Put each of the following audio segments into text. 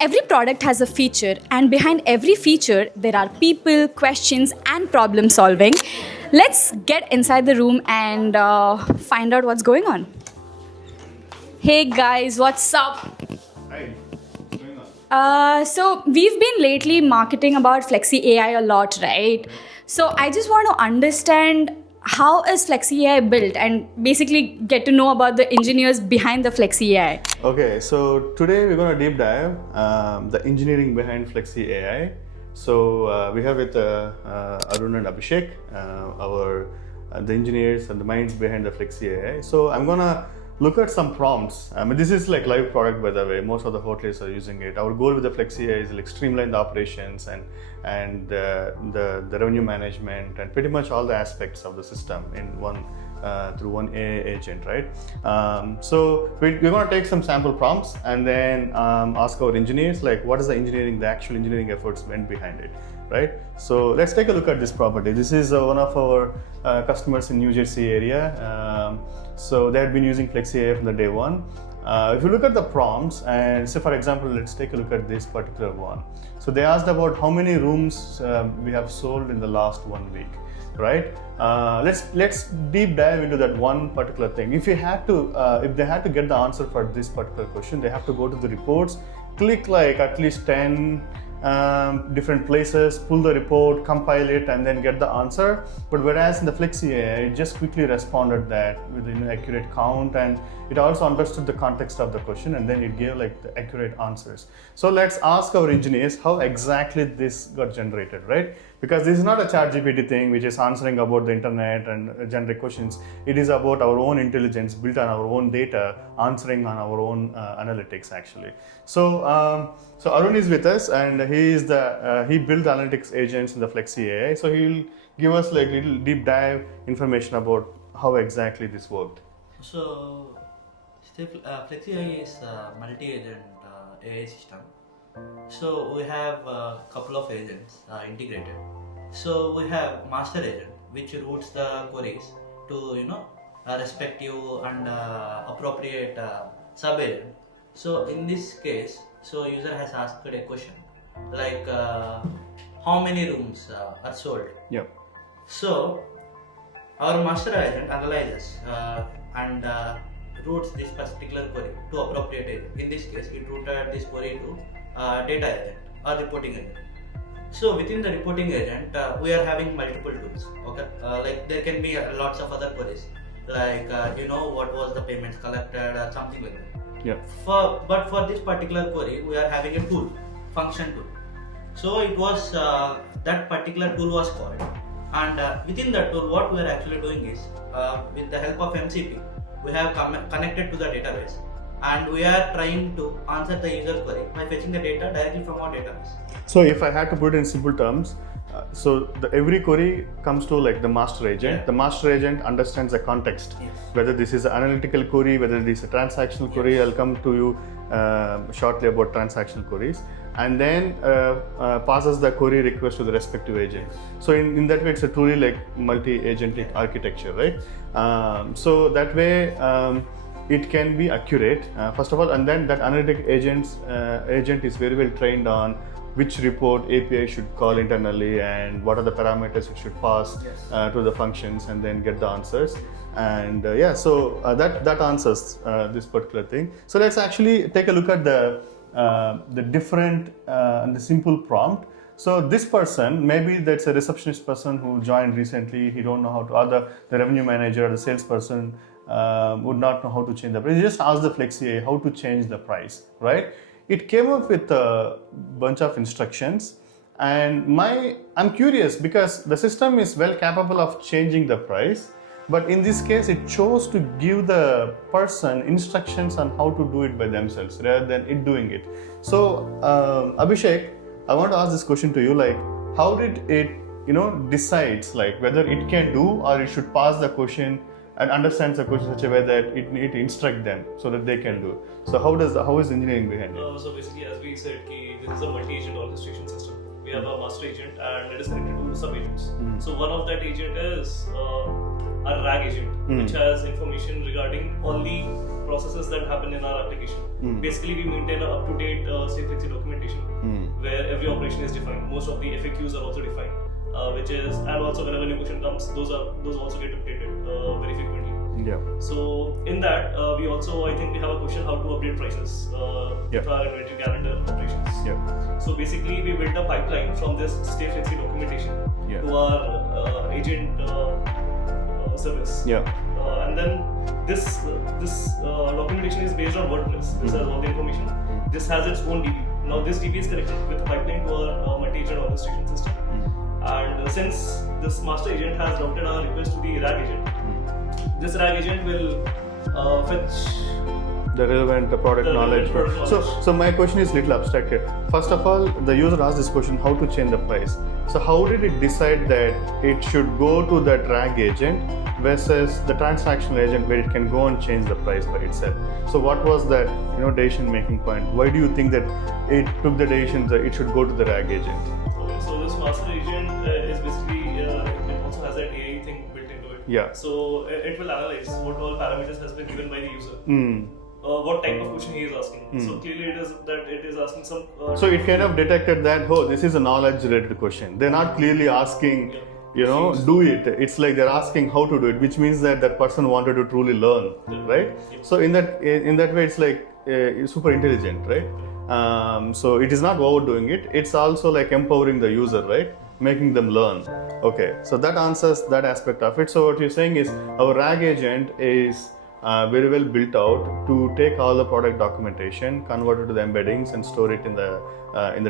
Every product has a feature, and behind every feature, there are people, questions, and problem solving. Let's get inside the room and find out what's going on. Hey guys, what's up? Hi, what's going on? So we've been lately marketing about Flexi AI a lot, right? So I just want to understand how is Flexi AI built and basically get to know about the engineers behind the Flexi AI. Okay, so today we're going to deep dive the engineering behind Flexi AI. So we have with Arun and Abhishek, the engineers and the minds behind the Flexi AI. So I'm gonna look at some prompts. I mean, this is like live product, by the way. Most of the hoteliers are using it. Our goal with the Flexi AI is like streamline the operations and the revenue management and pretty much all the aspects of the system in one through one AI agent, right? So we're going to take some sample prompts and then ask our engineers like what is the actual engineering efforts went behind it, right? So let's take a look at this property. This is one of our customers in New Jersey area. So they had been using Flexi AI from the day one. If you look at the prompts and say for example, let's take a look at this particular one. So they asked about how many rooms we have sold in the last 1 week, right? Let's deep dive into that one particular thing. If they had to get the answer for this particular question, they have to go to the reports, click like at least 10 different places, pull the report, compile it, and then get the answer. But whereas in the Flexi AI, it just quickly responded that with an accurate count, and it also understood the context of the question, and then it gave like the accurate answers. So let's ask our engineers how exactly this got generated, right? Because this is not a ChatGPT thing which is answering about the internet and generic questions. It is about our own intelligence built on our own data, answering on our own analytics actually. So Arun is with us, and he built the analytics agents in the Flexi AI. So he'll give us like little deep dive information about how exactly this worked. So, Flexi AI is a multi-agent AI system. So we have a couple of agents integrated. So we have master agent which routes the queries to respective and appropriate sub agent. So in this case, so user has asked a question like how many rooms are sold. Yep. So our master agent analyzes and routes this particular query to appropriate agent. In this case, it routed this query to data agent or reporting agent. So within the reporting agent, we are having multiple tools. Okay, like there can be lots of other queries, like what was the payments collected or something like that. Yeah. But for this particular query, we are having a tool, function tool. So it was that particular tool was called, and within that tool, what we are actually doing is with the help of MCP, we have connected to the database, and we are trying to answer the user query by fetching the data directly from our database. So if I had to put it in simple terms, every query comes to like the master agent. Yeah. The master agent understands the context, Yes. whether this is an analytical query, whether this is a transactional query. Yes. I'll come to you shortly about transactional queries, and then passes the query request to the respective agent. So in that way, it's a truly like multi-agentic architecture, right? So that way. It can be accurate, first of all, and then that analytic agent is very well trained on which report API should call internally and what are the parameters it should pass to the functions and then get the answers. And that answers this particular thing. So let's actually take a look at the different and the simple prompt. So this person, maybe that's a receptionist person who joined recently, he don't know how to, or the revenue manager or the salesperson would not know how to change the price. You just ask the Flexi AI how to change the price, right? It came up with a bunch of instructions, and I'm curious because the system is well capable of changing the price, but in this case it chose to give the person instructions on how to do it by themselves rather than it doing it. So Abhishek, I want to ask this question to you, like how did it decides like whether it can do or it should pass the question and understands the question in such a way that it need to instruct them so that they can do. So how is engineering behind it? So basically, as we said, this is a multi-agent orchestration system. We have a master agent and it is connected to sub-agents. So one of that agent is a RAG agent, which has information regarding all the processes that happen in our application. Basically, we maintain an up-to-date Stayflexi documentation every operation is defined. Most of the FAQs are also defined, and also whenever new question comes, those also get updated very frequently. Yeah. So in that, I think we have a question how to update prices to our inventory calendar operations. Yeah. So basically, we built a pipeline from this Stayflexi documentation to our agent service. Yeah. And then this documentation is based on WordPress. This has all the information. This has its own DB. Now this DB is connected with the pipeline to our multi-agent orchestration system. And since this master agent has routed our request to the RAG agent, this RAG agent will fetch the relevant product knowledge. So my question is little abstracted. First of all, the user asked this question, how to change the price. So how did it decide that it should go to that RAG agent versus the transactional agent where it can go and change the price by itself? So what was that decision making point? Why do you think that it took the decision that it should go to the RAG agent? Okay, so this master agent is basically it also has that AI thing built into it. Yeah. So it will analyze what all parameters has been given by the user. What type of question he is asking. So clearly it is asking some. So it kind of detected that, this is a knowledge related question. They're not clearly asking, do it. It's like they're asking how to do it, which means that person wanted to truly learn, right? So in that way, it's like super intelligent, right? So it is not overdoing it. It's also like empowering the user, right? Making them learn. Okay, so that answers that aspect of it. So what you're saying is our RAG agent is very well built out to take all the product documentation, convert it to the embeddings, and store it in the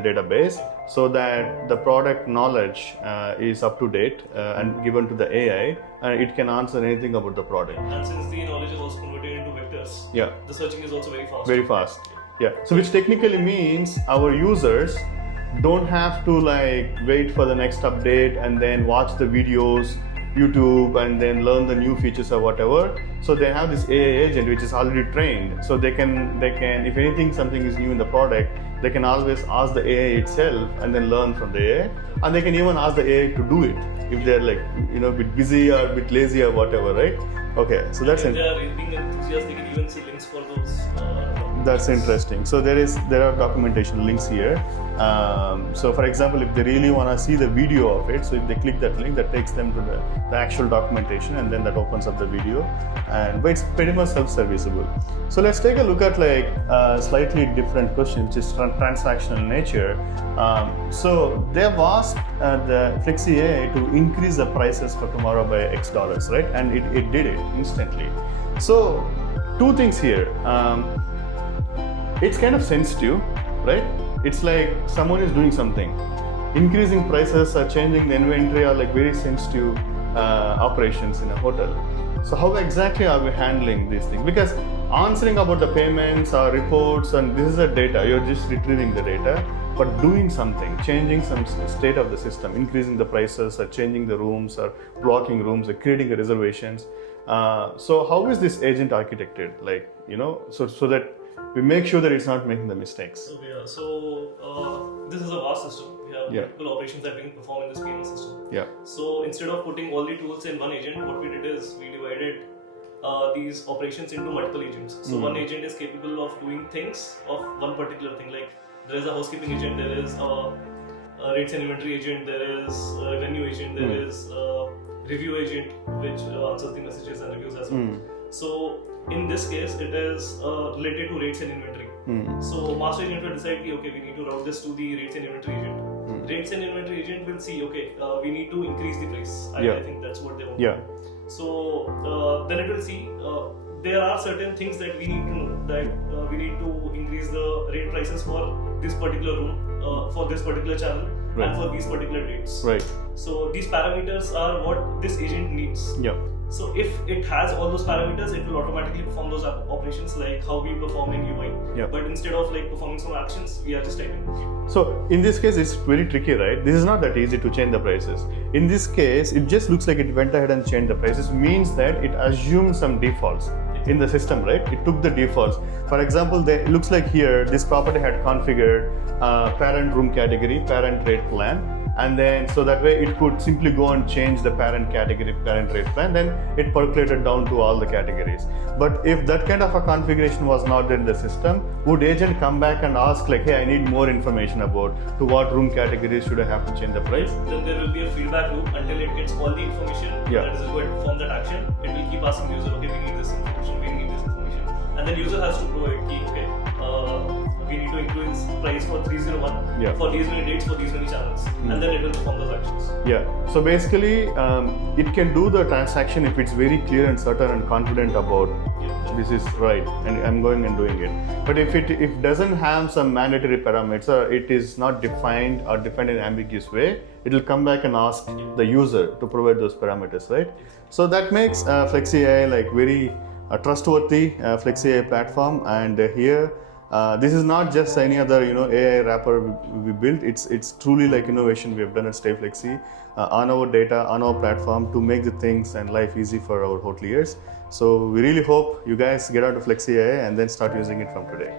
database, so that the product knowledge is up to date and given to the AI, and it can answer anything about the product. And since the knowledge is also converted into vectors, the searching is also very fast. Very fast. Yeah. So which technically means our users don't have to wait for the next update and then watch the videos, YouTube, and then learn the new features or whatever. So they have this AI agent which is already trained. So they can if anything, something is new in the product, they can always ask the AI itself and then learn from the AI. And they can even ask the AI to do it if they're a bit busy or a bit lazy or whatever, right? Okay, so that's if they are being enthusiastic, they can even see links for those. That's interesting. So there are documentation links here. So for example, if they really want to see the video of it, so if they click that link, that takes them to the actual documentation, and then that opens up the video. But it's pretty much self-serviceable. So let's take a look at a slightly different question, which is transactional nature. So they've asked the Flexi AI to increase the prices for tomorrow by X dollars, right? And it did it instantly. So two things here. It's kind of sensitive, right? It's like someone is doing something. Increasing prices or changing the inventory are very sensitive operations in a hotel. So how exactly are we handling these things? Because answering about the payments or reports, and this is the data, you're just retrieving the data, but doing something, changing some state of the system, increasing the prices or changing the rooms or blocking rooms or creating the reservations. So how is this agent architected? So that we make sure that it's not making the mistakes. So this is a vast system. We have multiple operations that we can perform in this PMS system. Yeah. So instead of putting all the tools in one agent, what we did is we divided these operations into multiple agents. So one agent is capable of doing things of one particular thing. Like there is a housekeeping agent, there is a rates and inventory agent, there is a revenue agent, there is a review agent which answers the messages and reviews as well. So in this case, it is related to rates and inventory. So master agent will decide, okay, we need to route this to the rates and inventory agent. Rates and inventory agent will see, okay, we need to increase the price. I think that's what they want to do. So then it will see there are certain things that we need to know, that we need to increase the rate prices for this particular room, for this particular channel, and for these particular dates. Right. So these parameters are what this agent needs. Yeah. So if it has all those parameters, it will automatically perform those operations like how we perform in UI. Yeah. But instead of performing some actions, we are just typing. So in this case, it's very tricky, right? This is not that easy to change the prices. In this case, it just looks like it went ahead and changed the prices. Means that it assumed some defaults in the system, right? It took the defaults. For example, it looks like here, this property had configured parent room category, parent rate plan, and then so that way it could simply go and change the parent category, parent rate plan, then it percolated down to all the categories. But if that kind of a configuration was not in the system, would agent come back and ask like, hey, I need more information about to what room categories should I have to change the price? Then there will be a feedback loop until it gets all the information that is required to perform that action. It will keep asking the user, okay, we need this information, we need this information, and then user has to provide key, okay, we need to increase price for 301 for these many dates for these many channels, and then it will perform those actions. Yeah. So basically, it can do the transaction if it's very clear and certain and confident about this is right, and I'm going and doing it. But if it doesn't have some mandatory parameters, or it is not defined or defined in an ambiguous way, it will come back and ask the user to provide those parameters, right? So that makes Flexi AI like very trustworthy Flexi AI platform, and here. This is not just any other AI wrapper we built. It's truly like innovation we have done at Stayflexi on our data, on our platform to make the things and life easy for our hoteliers. So we really hope you guys get out of Flexi AI and then start using it from today.